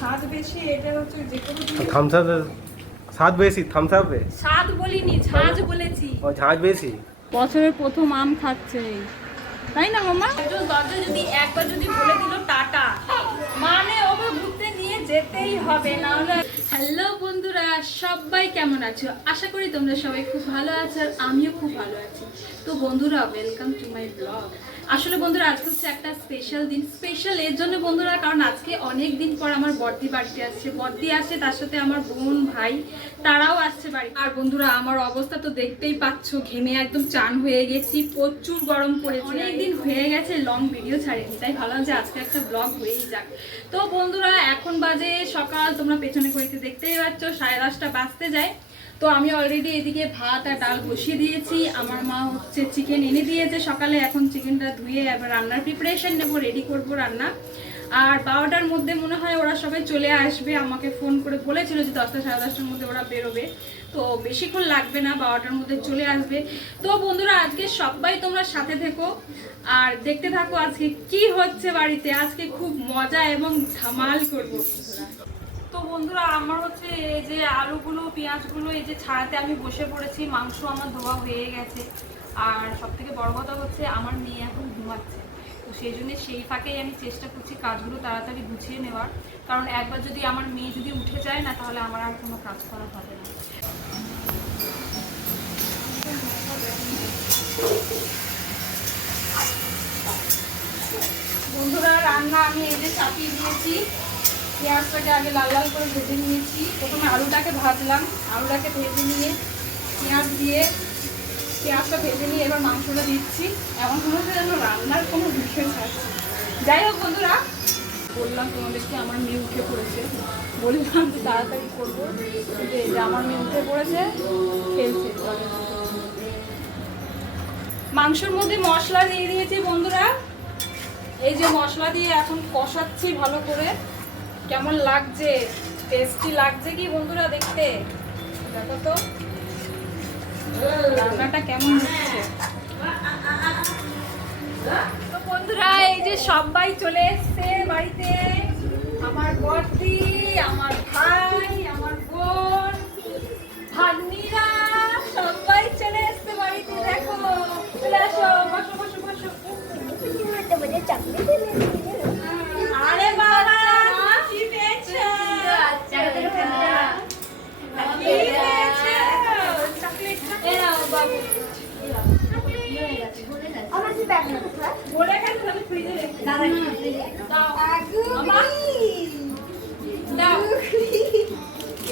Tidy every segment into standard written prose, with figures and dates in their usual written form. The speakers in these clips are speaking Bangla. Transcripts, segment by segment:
ঝাঁজ বেশি, এটা হচ্ছে যে কোনো থামস আপ স্বাদ বেশি, থামস আপে স্বাদ বলিনি, ঝাঁজ বলেছি। ও ঝাঁজ বেশি। বছরের প্রথম আম খাচ্ছে, তাই না মামা? একজন দরজা যদি একবার যদি বলে দিল টাটা, মানে ওকে ঘুরতে নিয়ে যেতেই হবে, না হলে। হ্যালো বন্ধুরা, সবাই কেমন আছো? আশা করি তোমরা সবাই খুব ভালো আছো, আর আমিও খুব ভালো আছি। তো বন্ধুরা, ওয়েলকাম টু মাই ব্লগ। আসলে বন্ধুরা, আজকে হচ্ছে একটা স্পেশাল দিন। স্পেশাল এর জন্য বন্ধুরা, কারণ আজকে অনেক দিন পর আমার বড়দি বাড়িতে আসছে। বড়দি আসছে, তার সাথে আমার বোন ভাই তারাও আসছে বাড়ি। আর বন্ধুরা, আমার অবস্থা তো দেখতেই পাচ্ছ, ঘেমে একদম চান হয়ে গেছি, প্রচুর গরম পড়েছে। অনেকদিন হয়ে গেছে লং ভিডিও ছাড়িনি, তাই ভাবলাম যে আজকে একটা ব্লগ হয়েই যাক। তো বন্ধুরা, এখন বাজে সকাল, তোমরা পেছনে করিতে দেখতেই পাচ্ছ 10:30 বাজতে যায়। তো আমি অলরেডি এদিকে ভাত আর ডাল বসিয়ে দিয়েছি। আমার মা হচ্ছে চিকেন এনে দিয়েছে সকালে, এখন চিকেনটা ধুয়ে এবার রান্নার প্রিপারেশন নেবো, রেডি করব রান্না। আর 12টার মধ্যে মনে হয় ওরা সবাই চলে আসবে। আমাকে ফোন করে বলেছিল যে 10টা 10:30টার মধ্যে ওরা বেরোবে, তো বেশিক্ষণ লাগবে না, 12টার মধ্যে চলে আসবে। তো বন্ধুরা, আজকে সবাই তোমরা সাথে থেকো আর দেখতে থাকো আজকে কি হচ্ছে বাড়িতে। আজকে খুব মজা এবং ধামাল করবো বন্ধুরা। তো বন্ধুরা, আমার হচ্ছে এই যে আলুগুলো পেঁয়াজগুলো এই যে ছাড়াতে আমি বসে পড়েছি। মাংস আমার ধোয়া হয়ে গেছে, আর সব থেকে বড় কথা হচ্ছে আমার মেয়ে এখন ঘুমাচ্ছে। তো সেই জন্য সেই ফাঁকেই আমি চেষ্টা করছি কাজগুলো তাড়াতাড়ি গুছিয়ে নেওয়ার, কারণ একবার যদি আমার মেয়ে যদি উঠে যায় না, তাহলে আমার আর কোনো কাজ করা হবে না। বন্ধুরা, রান্না আমি এই যে চাপিয়ে দিয়েছি। পেঁয়াজটাকে আগে লাল লাল করে ভেজে নিয়েছি। প্রথমে আলুটাকে ভাজলাম, আলুটাকে ভেজে নিয়ে পেঁয়াজ দিয়ে পেঁয়াজটা ভেজে নিয়ে এবার মাংসটা দিচ্ছি। এমন মনে হচ্ছে যেন রান্নার কোনো বিষয় থাকছে। যাই হোক বন্ধুরা, বললাম তোমাদেরকে আমার মেয়ে উঠে পড়েছে, বললাম যে তাড়াতাড়ি করবো, যে আমার মেয়ে উঠে পড়েছে, খেলছে। মাংসের মধ্যে মশলা দিয়ে দিয়েছি বন্ধুরা। এই যে মশলা দিয়ে এখন কষাচ্ছি ভালো করে। কেমন লাগছে, টেস্টি লাগছে কি বন্ধুরা দেখতে? দেখো তো রান্নাটা কেমন হচ্ছে। তো বন্ধুরা, এই যে সবাই চলে এসছে বাড়িতে। আমার বড়দি, আমার ভাই, আমার বোন, ভাগ্নিরা সবাই চলে এসছে বাড়িতে। দেখো, চলে আসো, বসো বসো বসো। আরে বাবা, কি পেয়েছো?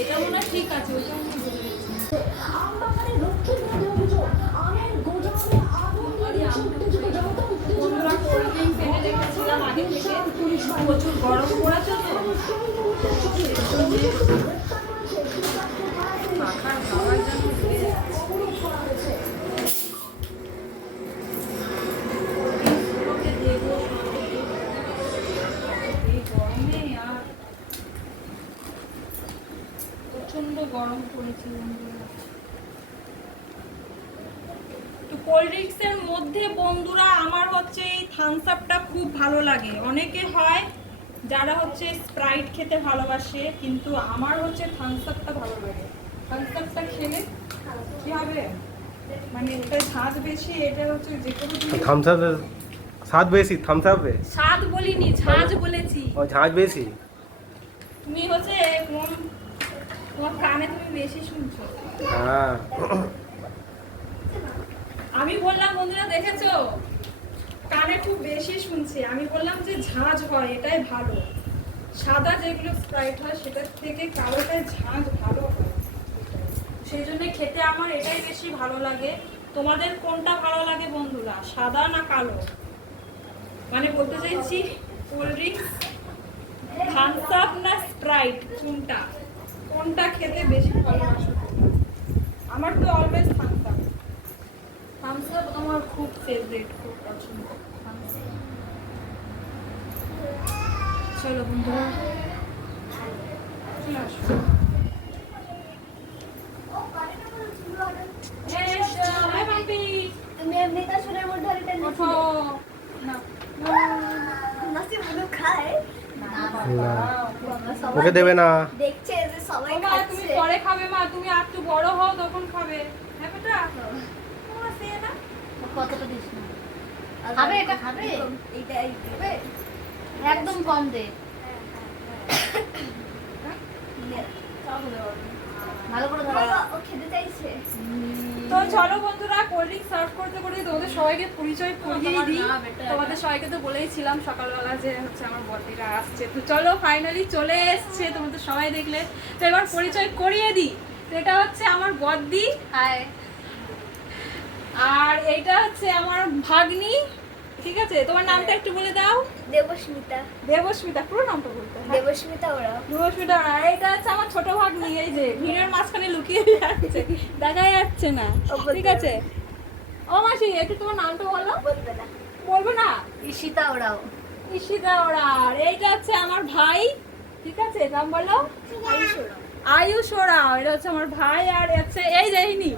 এটা মনে হয় ঠিক আছে। প্রচুর গরম পড়েছে তো, পাখার হাওয়ার জন্য ধুয়ে যাচ্ছে। এই গরমে আর প্রচন্ড গরম পড়েছে বন্ধুরা। তো কোল্ড ড্রিঙ্কসের মধ্যে বন্ধুরা আমার হচ্ছে এই থামস আপটা খুব ভালো লাগে। অনেকে হয় যারা হচ্ছে স্প্রাইট খেতে ভালোবাসে, কিন্তু আমার হচ্ছে থামস আপটা ভালো লাগে। থামস আপটা খেলে কি হবে, মানে এটা ঝাঁজ বেশি, এটা হচ্ছে যে কোনো থামস আপে স্বাদ বেশি, থামস আপে স্বাদ বলিনি, ঝাঁজ বলেছি। ও ঝাঁজ বেশি। তুমি হচ্ছে তোমার কানে তুমি বেশি শুনছো। হ্যাঁ, আমি বললাম বন্ধুরা, দেখেছো কানে খুব বেশি শুনছে। আমি বললাম যে ঝাঁজ হয়, এটাই ভালো। সাদা যেগুলো স্প্রাইট হয় সেটার থেকে কালোটায় ঝাঁজ ভালো হয়, সেই জন্য খেতে আমার এটাই বেশি ভালো লাগে। তোমাদের কোনটা ভালো লাগে বন্ধুরা, সাদা না কালো? মানে বলতে চাইছি কোল্ড ড্রিঙ্কস, থামস আপ না স্প্রাইট, কোনটা কোনটা খেতে বেশি ভালোবাসো? আমার তো always Thums Up. Thums Up আমার খুব ফেভারিট, খুব পছন্দ। চলো বন্ধুরা, চলে আসো। তুমি এমনিতে শুনের মধ্যে একটা ওঠো না, নাসি মুলু খায় না বাবা, আমরা সবাই ওকে দেবে না। দেখছে যে সবাই মা তুমি খাচ্ছে। পরে খাবে মা, তুমি আর একটু বড় হও তখন খাবে। হ্যাঁ বেটা মা সে না কতটা দিস না। খাবে এটা খাবে? এইটাই খাবে। একদম কম দে। ভালো করে ধরো। ও খেতে চাইছে। তো চলো বন্ধুরা, কোল্ড ড্রিঙ্ক সার্ভ করতে করতে তোমাদের সবাইকে পরিচয় করিয়ে দিই। তোমাদের সবাইকে তো বলেইছিলাম সকালবেলা যে হচ্ছে আমার বড়দিরা আসছে, তো চলো ফাইনালি চলে এসছে, তোমাদের সবাই দেখলে। তো এবার পরিচয় করিয়ে দিই। তো এটা হচ্ছে আমার বড়দি, হাই। আর এইটা হচ্ছে আমার ভাগ্নি। ঠিক আছে, তোমার নামটা একটু বলে দাও। দেবস্মিতা। দেবস্মিতা, পুরো নামটা বলতে হবে। দেবস্মিতা ওরাও। দেবস্মিতা, আর এটা হচ্ছে আমার ছোট ভাগ্নি, এই যে ভিড়ের মাঝখানে লুকিয়ে যাচ্ছে, দেখা যাচ্ছে না। ঠিক আছে, ও মাসি একটু তোমার নামটা বলো। বলবে না। বলবো না? ঈশিতা ওরাও। ঈশিতা ওরার। এইটা হচ্ছে আমার ভাই। ঠিক আছে, নাম বলো। আয়ুষ ওরাও। আয়ুষ ওরাও, এটা হচ্ছে আমার ভাই। আর হচ্ছে এই যাইনি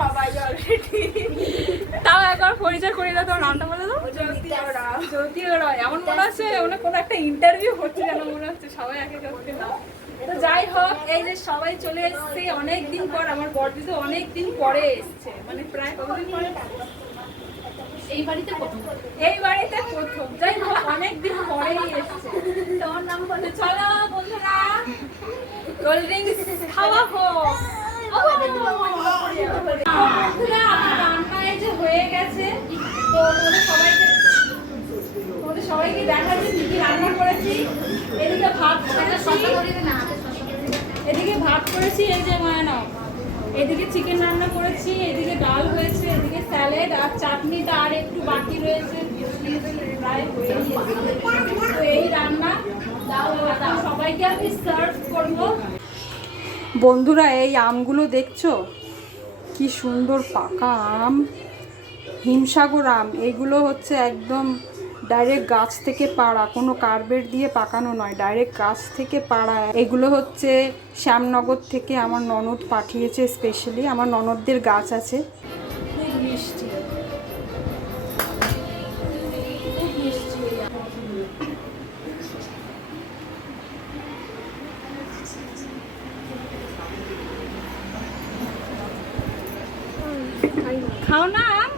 সবাই অলরেডি। তাও একবার পরিচয় করে দাও, তোমার নামটা বলে দাও। জ্যোতি ওরাও। জ্যোতি ওরাও, এমন মনে হচ্ছে ওখানে কোনো একটা ইন্টারভিউ হচ্ছে যেন মনে হচ্ছে, সবাই এক এক করে নাম। তো যাই হোক, এই যে সবাই চলে এসছে অনেকদিন পর। আমার বড়দি তো অনেকদিন পরে এসছে, মানে প্রায় কতদিন পরে? এই বাড়িতে প্রথম। এই বাড়িতে প্রথম। যাই হোক, অনেকদিন পরেই এসছে। তোমার নাম বলে চলো বন্ধুরা, কোল্ড ড্রিঙ্কস খাওয়া হোক। বন্ধুরা, আমার রান্না এই যে হয়ে গেছে। তো তোমাদের সবাইকে দেখাচ্ছি কি কি রান্না করেছি। এদিকে ভাত এদিকে ভাত করেছি, এই যে মায়ানা। এদিকে চিকেন রান্না করেছি, এদিকে ডাল হয়েছে, এদিকে স্যালাড আর চাটনিটা আর একটু বাকি রয়েছে, প্রায় হয়েই এসেছে। তো এই রান্না সবাইকে আমি সার্ভ করব। বন্ধুরা, এই আমগুলো দেখছো কি সুন্দর পাকা আম, হিমসাগর আম। এইগুলো হচ্ছে একদম ডাইরেক্ট গাছ থেকে পাড়া, কোনো কার্বেট দিয়ে পাকানো নয়, ডাইরেক্ট গাছ থেকে পাড়া। এগুলো হচ্ছে শ্যামনগর থেকে আমার ননদ পাঠিয়েছে স্পেশালি। আমার ননদদের গাছ আছে। খুব মিষ্টি, খুব মিষ্টি। খাও না আম?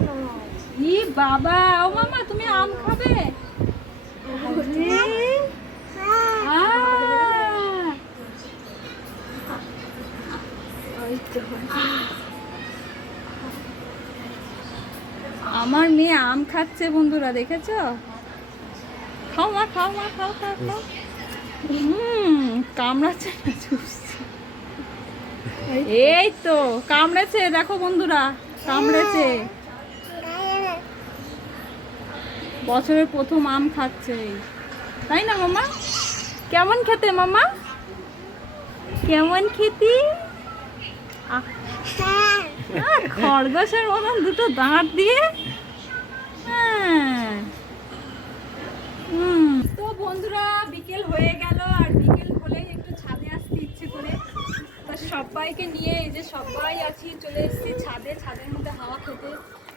ই বাবা, ও মামা তুমি আম খাবে? আমার মেয়ে আম খাচ্ছে বন্ধুরা, দেখেছো? খাও মা, খাও মা, খাও খাও খাও। কামড়াচ্ছে না, চুষছে। এই তো কামড়েছে, দেখো বন্ধুরা, কামড়েছে। বছরের প্রথম আম খাচ্ছে, তাই না মামা? কেমন খেতে মামা? কেমন খেতি? খরগোশের মতন দুটো দাঁত দিয়ে। তো বন্ধুরা, বিকেল হয়ে গেল, আর বিকেল হলেই একটু ছাদে আসতে ইচ্ছে করে। তো সবাইকে নিয়ে এই যে সবাই আছি, চলে এসেছি ছাদে। ছাদের মধ্যে হাওয়া খেতে।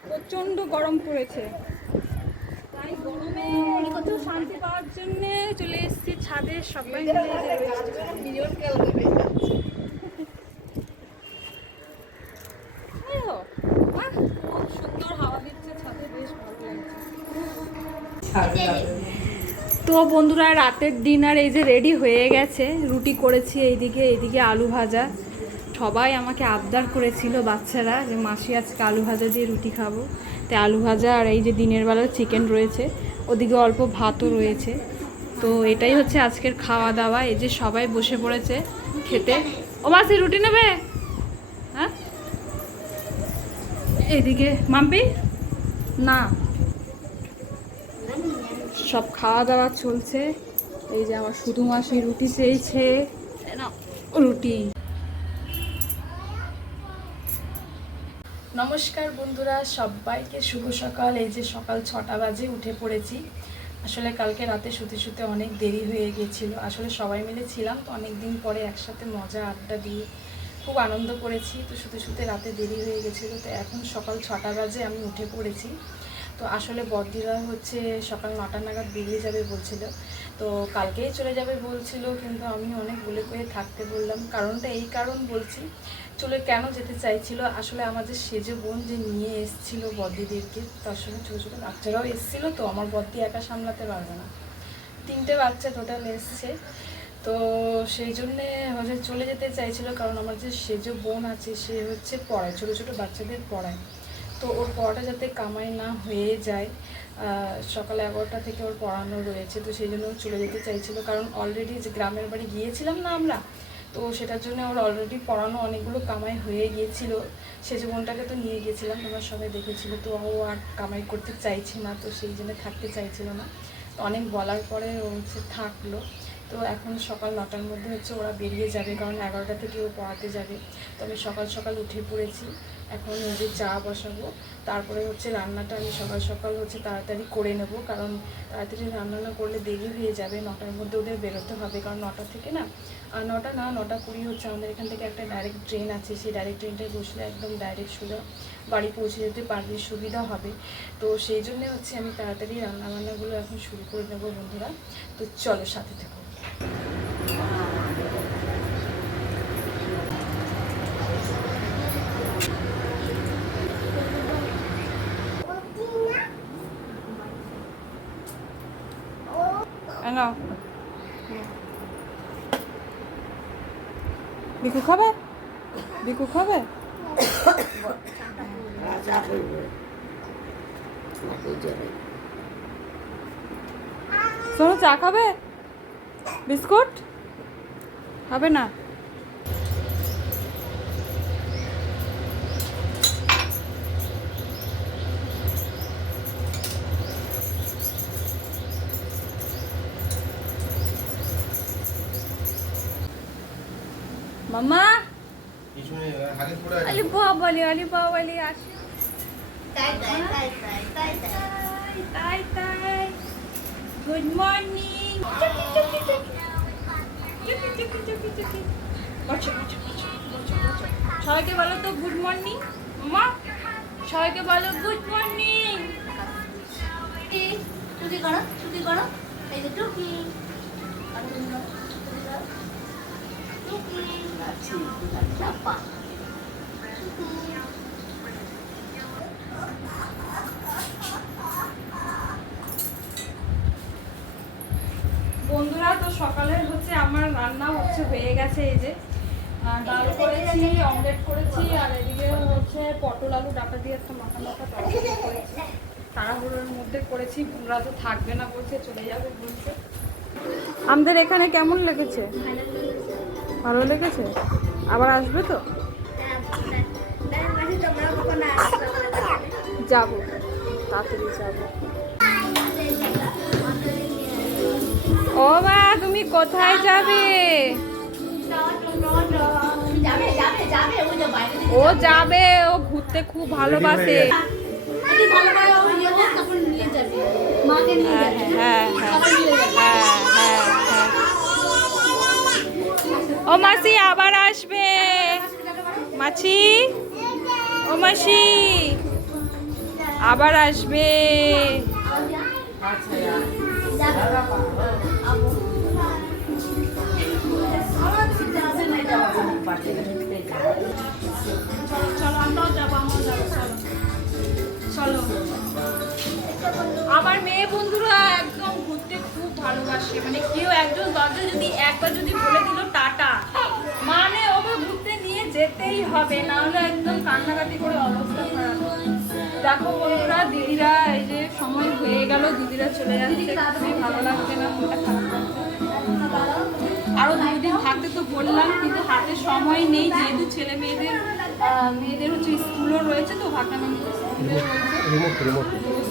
প্রচণ্ড গরম পড়েছে, তাই গরমে একটু শান্তি পাওয়ার জন্য চলে এসেছি ছাদে। সবাই মিলে এই যে রয়েছে। খুব সুন্দর হাওয়া দিচ্ছে ছাদে, বেশ ভালো লাগছে। তো বন্ধুরা, রাতের ডিনার এই যে রেডি হয়ে গেছে। রুটি করেছি এইদিকে, এইদিকে আলু ভাজা। সবাই আমাকে আবদার করেছিল বাচ্চারা যে মাসি আজকে আলু ভাজা দিয়ে রুটি খাবো। তাই আলু ভাজা আর এই যে দিনের বেলা চিকেন রয়েছে, ওদিকে অল্প ভাতও রয়েছে। তো এটাই হচ্ছে আজকের খাওয়া দাওয়া। এই যে সবাই বসে পড়েছে খেতে। ও মাসি রুটি নেবে? হ্যাঁ, এদিকে মাম্পি না, সব খাওয়া দাওয়া চলছে। এই যে আমার শুধু মাসি রুটি চেয়েছে, না রুটি। নমস্কার বন্ধুরা, সবাইকে শুভ সকাল। এই যে সকাল 6টা বাজে উঠে পড়েছি। আসলে কালকে রাতে শুতে শুতে অনেক দেরি হয়ে গিয়েছিল। আসলে সবাই মিলে ছিলাম তো, অনেক দিন পরে একসাথে মজা আড্ডা দিয়ে খুব আনন্দ করেছি। তো শুতে শুতে রাতে দেরি হয়ে গেছিলো। তো এখন সকাল 6টা বাজে আমি উঠে পড়েছি। তো আসলে বড়দিরা হচ্ছে সকাল 9টা নাগাদ বেরিয়ে যাবে বলছিল। তো কালকেই চলে যাবে বলছিল, কিন্তু আমি অনেক বলে কয়ে থাকতে বললাম। কারণটা এই কারণ বলছি, চলে কেন যেতে চাইছিল, আসলে আমাদের সেজে বোন যে নিয়ে এসেছিলো বদ্দিদেরকে, তার সঙ্গে ছোটো ছোটো বাচ্চারাও এসেছিলো, তো আমার বদ্দি একা সামলাতে পারবে না, 3টে বাচ্চা টোটাল এসছে। তো সেই জন্যে হচ্ছে চলে যেতে চাইছিল, কারণ আমার যে সেজো বোন আছে সে হচ্ছে পড়ায়, ছোটো ছোটো বাচ্চাদের পড়ায়। তো ওর পড়াটা যাতে কামাই না হয়ে যায়, সকাল 11টা থেকে ওর পড়ানো রয়েছে, তো সেই জন্য চলে যেতে চাইছিল। কারণ অলরেডি যে গ্রামের বাড়ি গিয়েছিলাম না আমরা, তো সেটার জন্য ওর অলরেডি পড়ানো অনেকগুলো কামাই হয়ে গিয়েছিলো। সেজো বোনটাকে তো নিয়ে গিয়েছিলাম, তোমরা সবাই দেখেছিলো, তো ও আর কামাই করতে চাইছে না, তো সেই জন্য থাকতে চাইছিল না। তো অনেক বলার পরে ও হচ্ছে থাকলো। তো এখন সকাল 9টার মধ্যে হচ্ছে ওরা বেরিয়ে যাবে, কারণ 11টা থেকে ও পড়াতে যাবে। তো আমি সকাল সকাল উঠে পড়েছি, এখন নিজে চা বসাবো, তারপরে হচ্ছে রান্নাটা আমি সকাল সকাল হচ্ছে তাড়াতাড়ি করে নেব, কারণ তাড়াতাড়ি রান্না না করলে দেরি হয়ে যাবে। 9টার মধ্যে ওদের বেরোতে হবে, কারণ 9টা থেকে না, 9টা না 9:20 হচ্ছে আমাদের এখান থেকে একটা ডাইরেক্ট ট্রেন আছে, সেই ডাইরেক্ট ট্রেনটায় বসলে একদম ডাইরেক্ট সোজা বাড়ি পৌঁছে যেতে পারবে, সুবিধা হবে। তো সেই জন্যে হচ্ছে আমি তাড়াতাড়ি রান্নাবান্নাগুলো এখন শুরু করে নেবো বন্ধুরা। তো চলো সাথে থেকো। নাও বিকু খাবে, বিকু খাবে, শোনো চা খাবে, বিস্কুট খাবে না? মাম্মা আলি বাবালি, আলি বাবালি আসে, তাই তাই তাই তাই তাই তাই তাই তাই। গুড মর্নিং, সবাইকে বলো তো গুড মর্নিং। মাম্মা সবাইকে বলো গুড মর্নিং। টুকি করো, টুকি করো, এই যে টুকি চাপা। বন্ধুরা, তো সকালে হচ্ছে আমার রান্না হচ্ছে হয়ে গেছে, এই যে ডাল করেছি, অমলেট করেছি, আর এদিকে হচ্ছে পটল আলু ডাটা দিয়ে একটা মাথা মাথা তরকারি করেছি, তাড়াহুড়োর মধ্যে করেছি। বোনরা তো থাকবে না বলছে, চলে যাবে বলছে। আমাদের এখানে কেমন লেগেছে? ভালো লেগেছে? আবার আসবে তো? যাবো, তাড়াতাড়ি যাবো। ও মা, তুমি কোথায় যাবে? ও যাবে, ও ঘুরতে খুব ভালোবাসে। হ্যাঁ হ্যাঁ হ্যাঁ হ্যাঁ হ্যাঁ। ও মাসি আবার আসবে, মাছি, ও মাসি আবার আসবে। চলো আমরাও যাবো, আমরাও যাবো, চলো চলো। আমার মেয়ে বন্ধুরা একদম ঘুরতে খুব ভালোবাসে, মানে কেউ একজন দরজা যদি একবার যদি বলে দিল টাটা, মানে ওকে ঘুরতে নিয়ে যেতেই হবে, না হলে একদম কান্নাকাটি করে অবস্থা খারাপ। দেখো বন্ধুরা, দিদিরা এই যে সময় হয়ে গেল, দিদিরা চলে যাচ্ছে, খুবই ভালো লাগছে না, মনটা খারাপ লাগছে। আরো 2 দিন থাকতে তো বললাম, কিন্তু হাতে সময় নেই, যেহেতু ছেলে মেয়েদের হচ্ছে স্কুলও রয়েছে, তো ভাবলাম আমি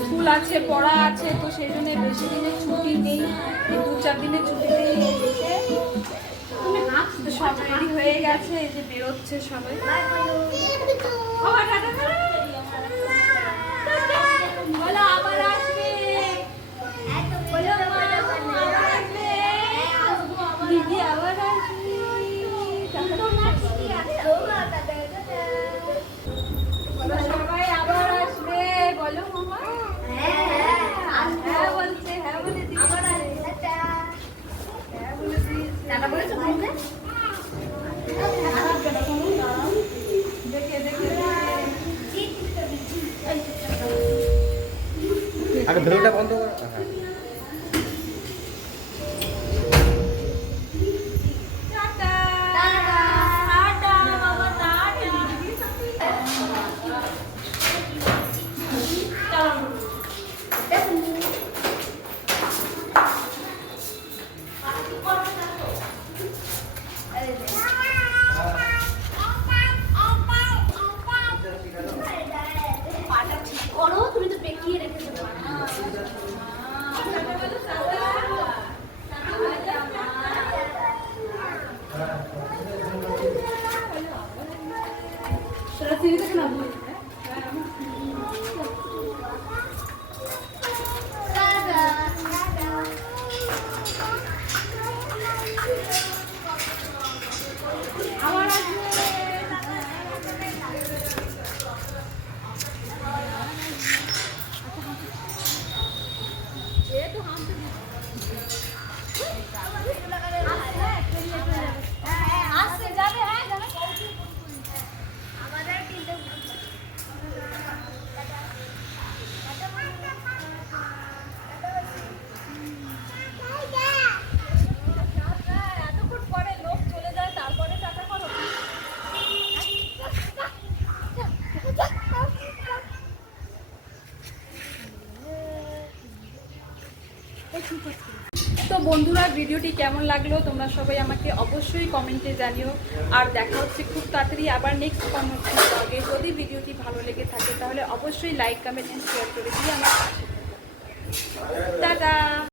স্কুল আছে, পড়া আছে, তো সেই জন্য বেশি দিনের ছুটি নেই, 2-4 দিনের ছুটি নেই। সব রেডি হয়ে গেছে, এই যে বেরোচ্ছে সবাই। বলো আবার আসবে, দিদি আবার আসবে, সবাই আবার আসবে, বলো মামা। হ্যাঁ বলছে, হ্যাঁ বলে দিদি। টাটা বলেছো বন্ধুদের? আগে ভিডিওটা বন্ধ কর। হ্যাঁ টাটা টাটা বাবা টাটা পাটা ঠিক করো, তুমি তো বেঁকিয়ে রেখেছো পা। আসছে যাবে হ্যাঁ যাবে আমাদের কিন্তু এতক্ষণ পরে লোক চলে যায় তারপরে টাকা করো তো বন্ধুরা ভিডিওটি কেমন লাগলো তোমরা সবাই আমাকে অবশ্যই কমেন্টে জানিও আর দেখা হচ্ছে খুব তাড়াতাড়ি আবার নেক্সট কোনো ব্লগে যদি ভিডিওটি ভালো লেগে থাকে তাহলে অবশ্যই লাইক কমেন্ট এন্ড শেয়ার করে দিয়ে আমার পাশে থেকো। টাটা।